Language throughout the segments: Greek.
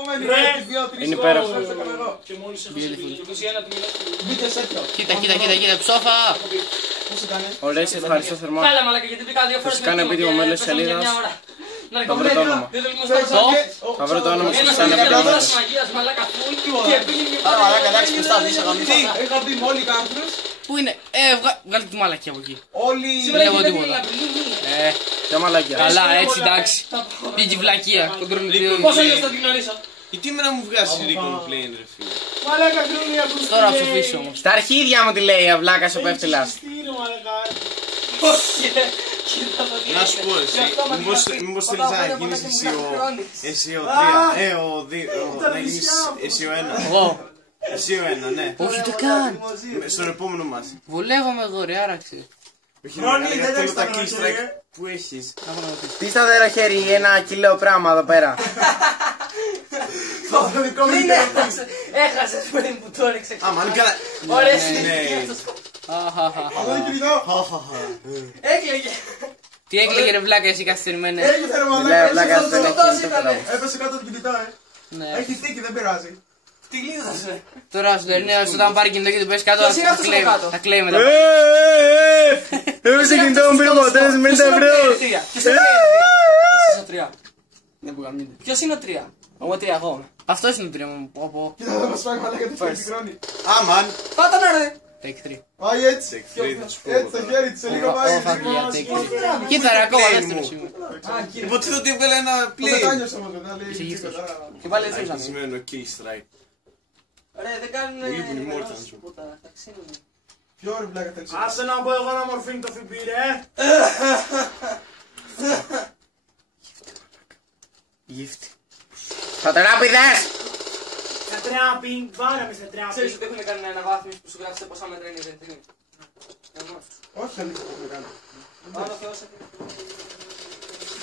επόμενη. Είναι υπέροχο. Και μόλις έχω συμβεί. 21 του Μπείτε σε αυτό. Κοίτα, ψόφα. Πώς έκανε. Ωραία, σε ευχαριστώ θερμά. Καλά μαλάκα γιατί πήγα 2 φορές. Σας κάνω επίτιμο μέλος της σελίδας. Θα βρω το όνομα. Θα βρω το όνομα σας κάνω επίτιμο μέλος. Είχα πει με όλοι οι κάμπρους. Πού είναι, βγάλτε τη μαλακιά από εκεί. Όλοι. Βλέπω τίποτα. Ποια μαλακιά. Καλά, έτσι εντάξει. Πήγε η βλακεία. Πόσο λες θα την γνωρίσω. Γιατί να μου βγάζεις recomplain ρε φίλε. Μαλάκα κρούλη ακούς. Τώρα θα ψοφήσω όμως. Στα αρχίδια μου τι λέει, αυλάκας ο πέφτυλας. Να σου πω εσύ, μήπως θέλεις να γίνεις εσύ ο 3, να γίνεις εσύ ο 1. Εγώ. Εσύ ο 1, ναι. Όχι το καν. Στον επόμενο μας. Βολεύομαι εγώ ρε, άραξε. Γιατί θέλω τα kill strike που έχεις. Τι στα δέρα χέρι, ένα κιλό πράγμα εδώ πέρα. Μην έχασες. Έχασες πριν που το έριξε. Άμα αν καλά. Ωραία Ναι. συνεχεία. Αυτό είναι κινητό. Έκλαιγε. Τι έκλαιγε ρε βλάκα εσύ καθυστερημένε. Έγινε ρε μαλάκα. Έπεσε κάτω το κινητό, Έχει θήκη, δεν πειράζει. Τι γλίδωσε. Τώρα σου λέει, όταν πάρει κινητό και το πες κάτω, Ποιος είναι αυτός από κάτω? θα κλαίει μετά. Έπεσε κινητό μου πήρε ποτέ, δεν μένει ευρώ. Ποιος είναι ο 3. Εγώ 3 εγώ. Αυτός είναι το τρία μου. Κοίτα θα μας φάει μαλάκα το φάει χρόνι. Αμάν. Πάτα να ρε. Take 3. Πάει έτσι. Θα σου πω. Έτσι το χέρι της, σε λίγο πάει. Κοίτα ρε, ακόμα δεύτερος είμαι. Υποτίθεται ότι έβγαλε ένα Το play. μετάνιωσε όμως μετά λέει. Είσαι γύφτος. Και πάλι έτσι ήρθαμε. Αρχισμένο kill strike. Ρε δεν κάνουνε. Μου λείπουν οι Mortals. Τίποτα. Τα ξύνουν. Ποιο ρε βλάκα θέλεις. Άσε να πω εγώ να μορφύνει το φιμπί ρε. Γύφτη. Φατεράπηδες! Σε τράπινγκ, βάραμε σε Ξέρεις τράπινγκ. ότι έχουν κάνει ένα βάθμιση που σου γράφει πόσα μέτρα είναι η βενζίνη. Όχι θα λύσω το κάνω. Άρα Θεός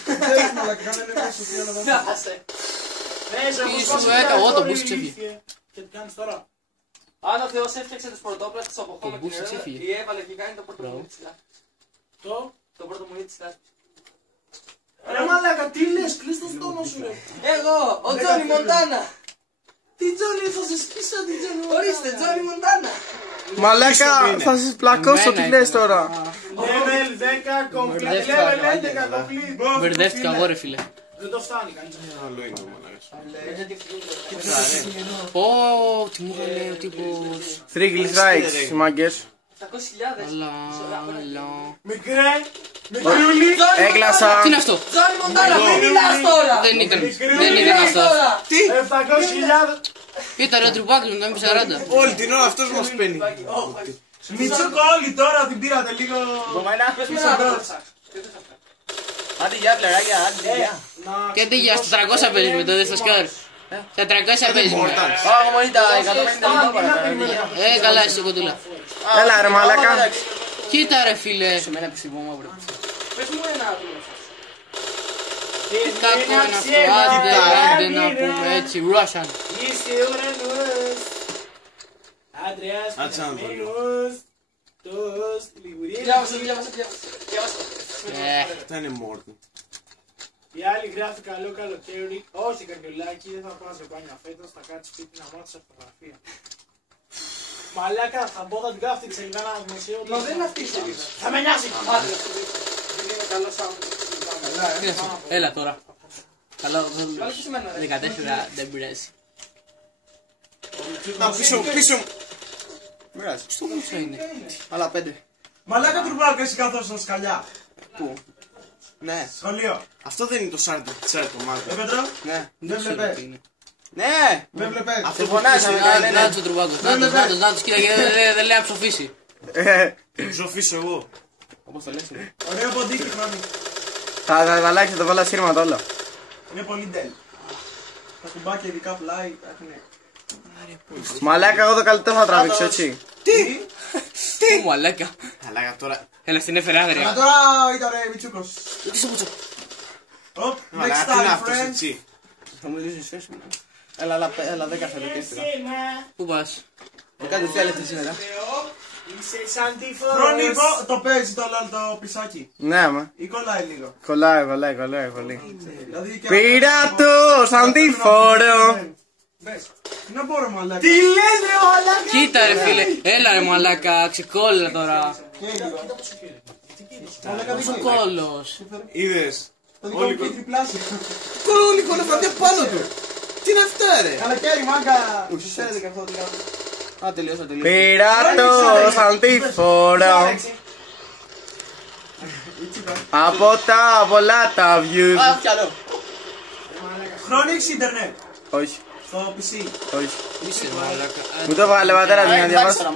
Δεν μαλάκα, κάνε μέσα σου να δω. έφτασε. Μέσα Τι μου σου σκόσε έκανα, εγώ το πολύ boost ξέφυγε. ηλίθιε. Και τι κάνεις τώρα. Αν ο Θεός έφτιαξε τις πρωτόπλαστες από χώμα Το και boost νερό, ξέφυγε. η Εύα λογικά είναι το πρώτο μουνί της λάσπης. Το πρώτο μουνί της λάσπης. Ρε μαλάκα, τι λες, κλείς το στόμα σου ρε. Εγώ, ο Τζόνι Μοντάνα. Τι Τζόνι, θα σε σκίσω τη Τζόνι. Ορίστε, Τζόνι Μοντάνα. Μαλάκα, θα σας πλακώσω τι λες τώρα. Level 10, complete. Level 11, complete. Μπερδεύτηκα εγώ ρε φίλε. Δεν το φτάνει κανείς. Άλλο είναι ο μαλάκας. Πω, τι μου λέει ο τύπος. 3 kill strikes, οι μάγκες. 700.000. Αλλά. Μικρέ, μικρούλι. Έγκλασα. Τι είναι αυτό. Τζόνι Μοντάνα, μην μιλάς τώρα. Δεν ήταν Μιλάς αυτό. τώρα. 700.000. Κοίτα ρε τρουπάκι μου, το MP40. Όλη την ώρα αυτός μας παίρνει. Μιτσούκο όλοι τώρα την πήρατε λίγο. Πες με ένα μπρος. Άντε γεια πλεράκια, άντε γεια. Και τι για στα 300 παίζεις με το δε στο σκορ. Στα 300 παίζεις με. Πάμε μόλι τα 150 Καλά εσύ κοντούλα. Έλα ρε μαλάκα. Κοίτα ρε φίλε. Σε μένα επιστημό μαύρο. Πες μου ένα άτομο. Κακό είναι αυτό. Άντε να πούμε έτσι. Russian. Είσαι ουρανός. Άντρεας Άτσε να το λέω. πεθαμένος. Τος, λιγουρίες. Διάβασε. Αυτό είναι Morton. Η άλλη γράφει καλό καλοκαίρι. Όχι κακιολάκι, δεν θα πάω σε μπάνια φέτος. Θα κάτσει σπίτι να μάθω σε φωτογραφία. Μαλάκα, θα μπω θα την γράφει τη σελίδα να δημοσιεύω. Μα δεν είναι αυτή η σελίδα. Θα με νοιάζει. Δεν είναι καλό sound. Τι είναι αυτό. Έλα τώρα. Καλό. Βάλε και σε μένα, ρε. 14 δεν πειράζει. Να πίσω μου. Στο πόσο είναι. Άλλα 5. Μαλάκα τουρμπάκα εσύ καθώς στο σκαλιά. Πού. Ναι. Σχολείο. Αυτό δεν είναι το 40% το μάτι. Πέτρο. Ναι. Δεν βλέπες. Ναι. Δεν βλέπες. Αυτό φωνάζαμε. Νάτος ο τρουπάκος. Νάτος κοίτα και δεν λέει να ψοφήσει. Θα ψοφήσω εγώ. Όπως το λες. Ωραίο ποντίκι χρόνο. Θα αλλάξει, θα το βάλω σύρματα όλα. Είναι πολύ ντέλ. Τα κουμπάκια ειδικά πλάι έχουνε. Μαλάκα, εγώ το καλύτερο θα τραβήξω έτσι. Τι. Τι μαλάκα. Μαλάκα τώρα. Έλα στην έφερα Αλλά άγρια. τώρα ήταν Μιτσούκος. Τι στο πουτσο. Next Μαλάκα, τι είναι time αυτός friends. έτσι. Θα μου λύσεις θέση μου. Έλα 10 θέλω και ύστερα. Πού πας. Κάτι τι άλλη σήμερα. Είσαι σαν τη φορά. Χρόνι, το παίζει το LOL το πισάκι. Ναι, μα. Ή κολλάει λίγο. Κολλάει πολύ. Δηλαδή και Πήρα το σαν τη φόρο. να μπορώ μαλάκα. Τι λες ρε μαλάκα. Κοίτα ρε φίλε, έλα ρε μαλάκα, ξεκόλλα τώρα. Πόσο κόλλος. Είδες. Το δικό μου και τριπλάσιο. Κολλούν οι κολοφαντία πάνω του. Τι είναι αυτά ρε. Καλοκαίρι μάγκα. Ξέρετε και αυτό τι κάνω. Α, τελείωσα. Πήρα το σαν τη φόρο. Από τα πολλά τα views. Α, κι άλλο. Χρόνι έχεις ίντερνετ. Όχι, Στο PC. όχι. Είσαι μαλάκα. Μου το βάλε πατέρα για να διαβάσω.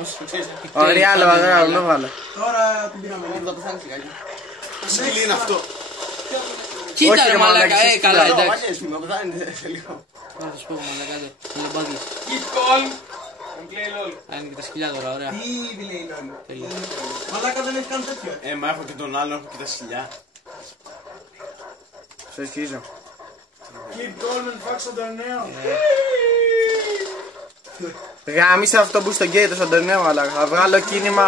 Ωραία, αλλά πατέρα μου το βάλε. Τώρα την πήραμε. Σκυλί είναι αυτό. Κοίτα Όχι, ρε ρε μαλάκα, μαλάκα, καλά εντάξει. θα Θα σου πω μαλάκα, είναι μπάγκι. Keep call. Play LOL. Α, είναι και τα σκυλιά τώρα, ωραία. Τι λέει λόγω. Τέλεια. Μαλάκα δεν έχει κάνει τέτοιο. Μα έχω και τον άλλο, έχω και τα σκυλιά. Σε σκίζω. Keep call με φάξω τον νέο. Γάμισε αυτό που στο γκέιτο στον τερνέο, αλλά θα βγάλω κίνημα.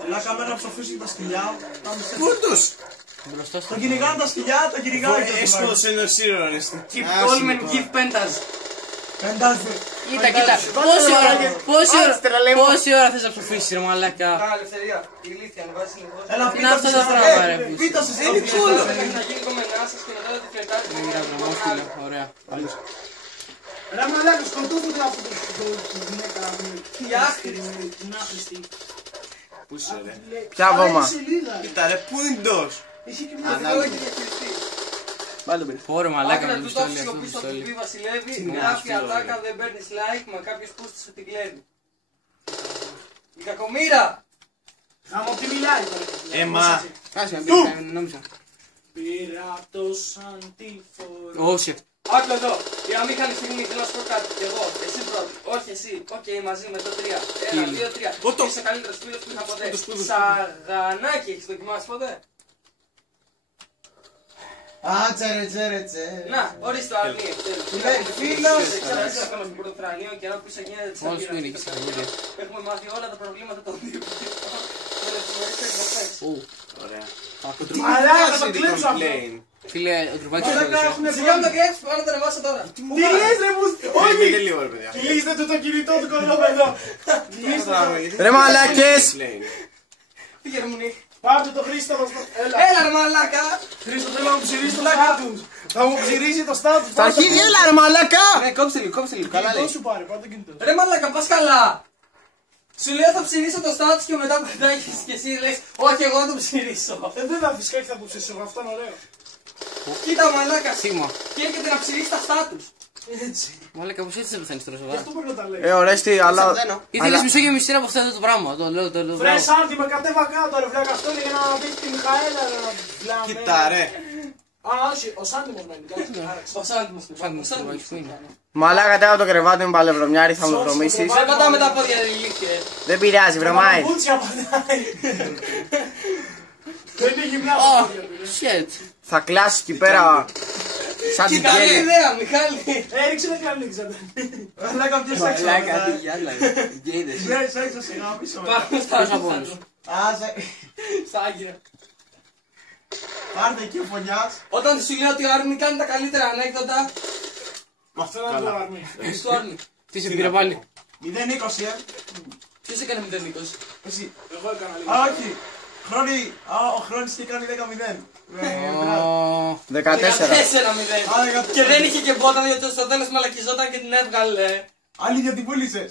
Μαλάκα με να ψοφήσει τα σκυλιά. Πού τους! Μπροστά στο. Το κυνηγάνε τα σκυλιά, το κυνηγάνε. Έσχοδος είναι ο Σύρωνες. Keep call με give pentas. Πεντάζει. Κοίτα, πόση ώρα θες να ψοφήσεις ρε μαλάκα. Ελευθερία, η ηλίθεια, να βάζεις λίγο. Έλα, Είναι αυτό το πράγμα ρε. πίτα σε είναι κούλο. Να γίνει κομμενά σας και μετά δεν τη φλετάρει. Ωραία. Ρε μαλάκα σκοτώθω το αυτό το γυναίκα μου. Τι άχρηστη. Την άχρηστη. Πού είσαι ρε. Ποια βόμα. Κοίτα ρε, πού είναι ντός. Έχει και μια Ανάλογα και διαχειριστή. Ωραία μαλάκα Άκρα με του το το πιστόλι ο πίσω αυτό. του πει βασιλεύει, γράφει ατάκα, δεν παίρνεις like, μα κάποιος πούστη σου την κλέβει. Η κακομοίρα! Γάμο τι μιλάει τώρα. Μα. Κάτσε να πει, νόμιζα. Πήρα το σαν τη φορά. Όχι. Άκου εδώ, η αμήχανη στιγμή θέλω να σου πω κάτι. Και εγώ, εσύ πρώτη, όχι εσύ, οκ, μαζί με το 3. 1, 2, 3. Είσαι καλύτερος φίλος που είχα ποτέ. Σαγανάκι έχεις δοκιμάσει ποτέ? Α, τσέρε. Να, ορίστε το αρνί. Του λέει φίλος. Ξέρεις να κάνω στην πρωτοφρανείο και ενώ πίσω γίνεται της Μόνος που είναι εκεί απειράς. στα βίντεο. Έχουμε μάθει όλα τα προβλήματα των δύο. Ωραία. Μαλάκα θα το κλέψω αυτό. Φίλε, ο Τρουβάκης Μαλάκα είναι έχουν Σιγά με το κλέψεις, αλλά το ανεβάσω τώρα. Τι λες ρε μου. Όχι λίγο ρε παιδιά. Κλείστε του το κινητό του κολλόπεδο. Ρε μαλάκες! Πήγε ρε μουνί. Πάρτε το Χρήστο. Έλα. Έλα ρε μαλάκα. Χρήστο θέλω να μου ψηρίσει το στάτους. Θα μου ψηρίσει το στάτους. Τα αρχίδια, έλα ρε μαλάκα! Ναι, κόψε λίγο, καλά Κινητό λέει. σου πάρε, πάρε το κινητό. Ρε μαλάκα, πας καλά. Σου λέω θα ψηρίσω το στάτους και μετά πετάγεις και εσύ λες όχι εγώ θα το ψηρίσω. Βέβαια φυσικά και θα το ψήσω, αυτό είναι ωραίο. Κοίτα μαλάκα, Σίγμα. και έρχεται να ψηρίσει τα στάτους. Έτσι. Μαλάκα, πως έτσι δεν πεθαίνεις τώρα Γι' σοβαρά. αυτό πρέπει να τα λέει. Ωραία, τι, αλλά. Ήθελες μισό και μισή από αυτό το πράγμα. Το λέω, το Βρε λέω. Σάρτη με κατέβα κάτω ρε βλάκα, αυτό είναι για να πει τη Μιχαέλα ρε να βλάμε. Κοίτα ρε. Α, όχι, ο Σάντιμος μένει, εντάξει, άραξε. Ο Σάντιμος. Φάνηκε το Τρουβάκης που είναι. Μαλάκα τώρα το κρεβάτι μου παλευρωμιάρι θα μου βρωμίσεις. Σε πατάω με τα πόδια ρε ηλίθιε. Δεν πειράζει, βρωμάει. Παπούτσια πατάει. Δεν έχει μια Oh, παπούτσια. shit. Θα κλάσει εκεί πέρα. Σαν την Καλή γέλια. ιδέα Μιχάλη. Έριξε δεν καλύξατε. Μαλάκα ποιος έξω. γυάλα. Γκέιδες. Βγαίνεις έξω σε γάμισο. Πάμε στα Ποιος από όλους. Στα άγκυρα. Πάρτε εκεί ο φωνιάς. Όταν σου λέω ότι ο Άρμι κάνει τα καλύτερα ανέκδοτα, Αυτό είναι το αρμί. στο Άρμι. Τι σε πήρε πάλι. 0-20 Ποιος έκανε 0-20? Εσύ. Εγώ έκανα λίγο. Α, όχι. Χρόνι. Ο Χρόνης και κάνει 10-0. 14. 14-0. Και δεν είχε και μπότα διότι στο τέλος μαλακιζόταν και την έβγαλε. Αλήθεια την πούλησες.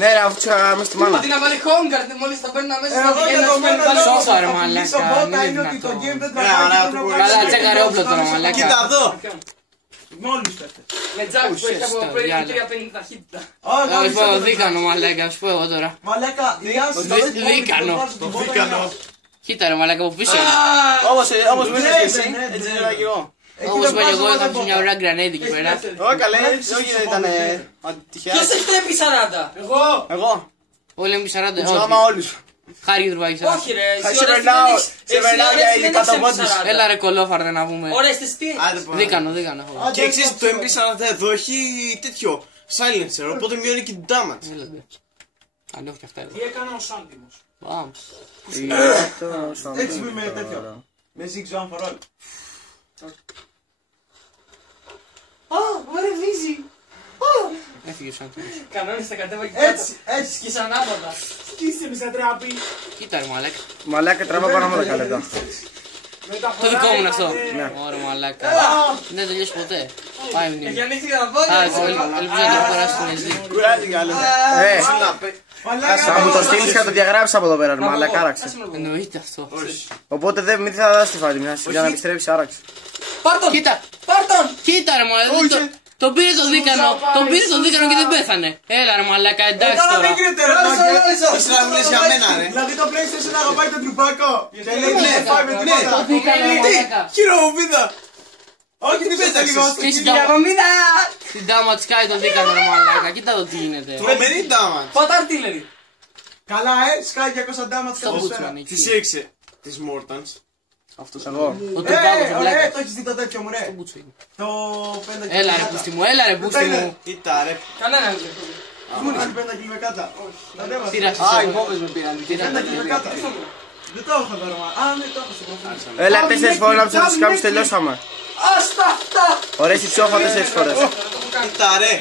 Ναι, ρε, αφού τους είχαμε στη μάνα. Αντί να βάλει home guard μόλις θα παίρνει αμέσως Εγώ να πηγαίνει και να το σου παίρνει μόνο πάλι λόγο Σώσα, ρε, που θα μαλάκα, πουλήσω μην μπότα είναι είναι ότι το δυνατόν. game δεν άρα, τραβάει. το πρέπει να πουλάς. βγάλεις Καλά, τσέκαρε όπλο τώρα, στο μαλάκα. Κοίτα εδώ. Με όλους πέφτει. Με τζάκ που έχει από Ουσιαστικά, πριν διάλα. 350 ταχύτητα. Θα σου πω δίκανο μαλάκα, να σου πω εγώ τώρα. Μαλάκα, Δίκανο. Δίκανο. Κοίτα ρε μαλάκα από πίσω. Όμως μου είπες και εσύ, έτσι είπα και εγώ. Όπως είπα και εγώ είχα πει μια ωραία γκρανέτη εκεί πέρα. Όχι καλέ, όχι ήταν τυχαία. Ποιος έχει τρέπει 40? Εγώ. Εγώ, Όλοι είναι 40. τους γάμα όλους. Χάρη Τρουβάκης. Όχι ρε, εσύ Σε ωραίες περνάω, δεν σε περνάω για έχεις ηλικατοβόντους. MP40. Έλα ρε κολόφαρδε να πούμε. Ωραίες τι. Άντε πάμε. Δίκανο. Και εξής το MP40 εδώ έχει τέτοιο silencer, οπότε μειώνει και την damage. Έλατε. Αν όχι και αυτά. Τι έκανε ο Σάντιμος. Πάμε. Έτσι με τέτοιο. Με zigzag for all. Μου ρεβίζει. Έφυγε ο Σάντιμος. Κανόνισε κατέβα και Έτσι. σκίσα ανάποδα. Σκίστε με σαν τράπη. Κοίτα ρε μαλάκα. Μαλάκα τραβά πάνω από 10 λεπτά. Το δικό μου είναι αυτό. Ωραία μαλάκα. Δεν τελειώσει ποτέ. Πάει μνήμη. Έχει ανοίξει τα πόδια. Ελπίζω να το περάσει στην SD. Κουράστηκα άλλο. Θα μου το στείλεις και θα το διαγράψεις από εδώ πέρα, μαλάκα, άραξε. Εννοείται αυτό. Οπότε μην θα δώσεις τη Φάτιμη, για να επιστρέψεις, άραξε. Πάρτον! Κοίτα! Πάρτον! Κοίτα ρε μαλάκα. Τον πήρε τον δίκανο και δεν πέθανε. Έλα ρε μαλάκα, εντάξει Τώρα τώρα. δεν κρίνεται ρε μάγκε. Ήθελα να μιλήσεις για μένα ρε. Δηλαδή το PlayStation αγαπάει τον τρουπάκο. Και λέει ναι, πάει με τίποτα. Το δίκανο μαλάκα. Χειροβίδα. Όχι τι πες λίγο. Στην τάμα της κάει τον δίκανο ρε μαλάκα. Κοίτα το τι γίνεται. Τρομερή ντάμα. Πότε αρτίλερη. Καλά σκάει 200 damage Στο μπούτσμαν Της εκεί. έριξε της Μόρτανς. Αυτός εγώ. Ο τρυπάκος ο Ωραία, βλάκας. το έχεις δει το τέτοιο μου ρε. Το μπούτσο είναι. Το 5 Έλα ρε μπούστη μου, έλα ρε μπούστη μου. Κοίτα ρε. Κανένα δεν Μου είναι 5 κιλιμεκάτα. Πήρα Α, οι βόμβες με πήραν. 5 κιλιμεκάτα. Δεν το έχω τώρα. Α, ναι, το έχω στην Έλα 4 φορές να τους κάποιους τελειώσαμε. Άστα αυτά! Ωραίες η ψόφα 4 φορές. Κοίτα ρε.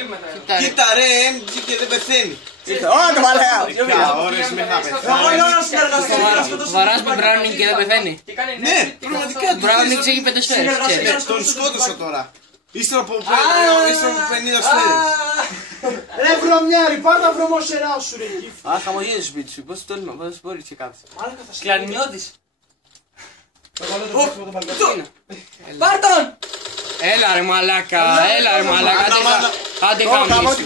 Κοίτα ρε, MG και δεν πεθαίνει. Ω, το μαλάκα! Ώρες με είχα Εγώ πεθάνει. λέω να συνεργαστώ. Βαράς με Browning και δεν πεθαίνει. Ναι, πραγματικά Ο Browning έχει 5 σφαίρες. ξέρεις. τον σκότωσα τώρα. Ύστερα από 50 σφαίρες. Ρε βρωμιάρη, πάρ' τα βρωμοσερά σου ρε γύφη. Α, χαμογίνει στο σπίτι σου, πώς μπορείς και κάτι. Μάλακα θα Κλανιώτης. Πάρτον! Πάρτον! Έλα ρε μαλάκα, έλα ρε μαλάκα. Άντε γαμίσου.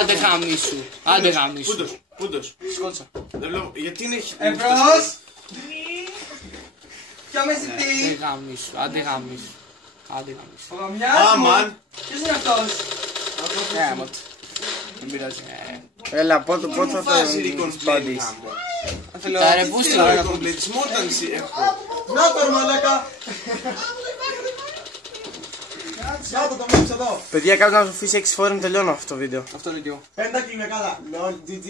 Άντε γαμίσου. Άντε γαμίσου. Πούντος. Σκότσα. Δεν βλέπω, γιατί είναι... Εμπρός! Ποιο με Άντε ζητεί! γαμίσου. Άντε γαμίσου. Άντε γαμίσου. Ο γαμιάς μου! Αμάν. Ποιος είναι αυτός! Δεν πειράζει. Έλα, πότε θα Βάζει το recon σπαντείς. Τα ρε πούστη μου. Της Μόρτανς έχω. Να το ρε μαλάκα! Να το βλέπεις εδώ. Παιδιά, κάποιος να σου αφήσει 6 φορές να τελειώνω αυτό το βίντεο. Αυτό λέω κι εγώ. 5 κιλιμεκάτα. Λol, GG.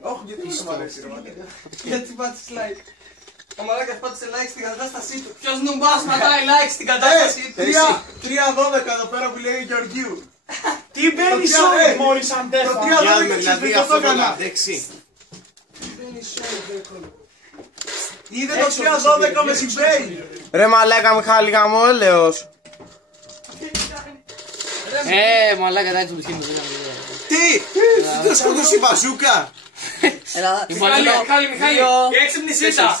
Όχι, γιατί δεν μου αρέσει ρε μαλάκα. Γιατί πάτησε like. Ο μαλάκας πάτησε like στην κατάστασή του. Ποιος νουμπάς πατάει like στην κατάστασή του. 3-12 εδώ πέρα που λέει Γεωργίου. Τι μπαίνεις όλοι μόλις αντέφα. Για με δηλαδή αυτό το αντέξει. Είδε το 3-12 με συμπέει. Ρε μαλάκα, Μιχάλη γαμόλεος. Μαλάκα, εντάξει το μισχύνει. Τι! Δεν σκότωσε η μπαζούκα! Η μαλάκα. Μιχάλη, η έξυπνη σίτα.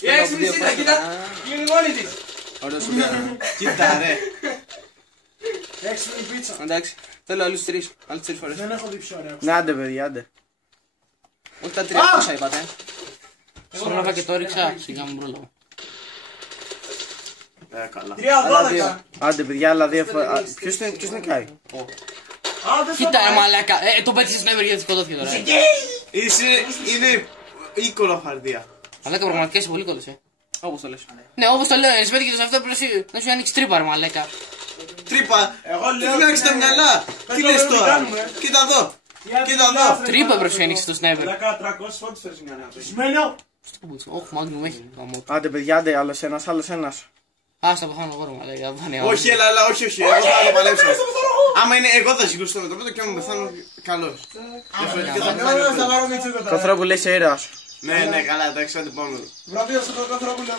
Η έξυπνη σίτα, κοίτα. Είναι μόνη της. Κοίτα ρε. Έξυπνη πίτσα. Εντάξει, θέλω άλλους 3 φορές. Δεν έχω δει πιο ωραία. Ναι, άντε παιδιά, άντε. Όχι τα 3 πόσα είπατε. Στρώναβα και το έριξα. Σιγά μου πρόλαβα. Καλά. 3-12. Άντε παιδιά, άλλα 2 φορές. Ποιος νικάει? Κοίτα ρε μαλάκα. Το πέτυχες στην έμερη γιατί σκοτώθηκε τώρα. Είναι οίκολο φαρδία. Μαλάκα πραγματικά είσαι πολύ κόντος, Όπως το λες. Ναι, όπως το λέω, εσύ πέτυχες σε αυτό πρέπει να σου ανοίξει τρύπα ρε μαλάκα. Τρύπα. Εγώ λέω. Τι βγάλεις τα μυαλά. Τι λες τώρα. Κοίτα εδώ. Κοίτα εδώ. Τρύπα πρέπει να σου ανοίξει το σνάιπερ. Μαλάκα 300 φώτες φέρεις μια νέα. Σμένο. Στο κουμπούτσι. Όχι, μάγκη μου έχει. Άντε παιδιά, άντε, άλλος ένας. Ας τα παθάνω εγώ ρε μαλάκα. Όχι, έλα, όχι. Εγώ θα το παλέψω. Άμα είναι εγώ θα συγκρουστώ με το πρώτο και άμα πεθάνω καλώς. Θα πάρω Μητσούκο τώρα. Κοθρόπουλε, είσαι ήρωας. Ναι, καλά, εντάξει, άντε πάμε. Βραβείο στον Κοθρόπουλο.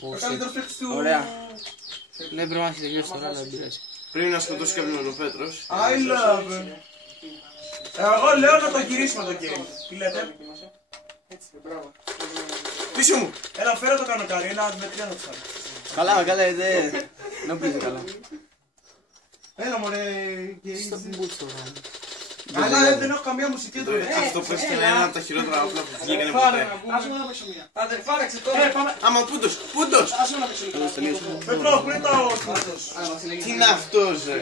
Ο καλύτερος παίκτης του. Ωραία. Ναι, πρέπει να έχει τελειώσει τώρα, αλλά δεν πειράζει. Πρέπει να σκοτώσει κάποιον ο Πέτρος. I love. Εγώ λέω να το γυρίσουμε το game. Τι λέτε? Πίσω μου. Έλα φέρω το κανοκάρι, ένα με 3 θα το φάρω. Καλά, δεν πήγε καλά. Έλα μωρέ Στο Games. κουμπούτσι το κάνω. Αλλά δεν έχω καμία μουσική εδώ. Αυτό πες και είναι ένα από τα χειρότερα όπλα που βγήκανε ποτέ. Άσε να παίξω μία. Άντε, φάραξε το. Πάμε. Άμα πούντος. Άσε να παίξω μία. Πέτρο, πού είναι το σπίτι? Τι είναι αυτός, ρε.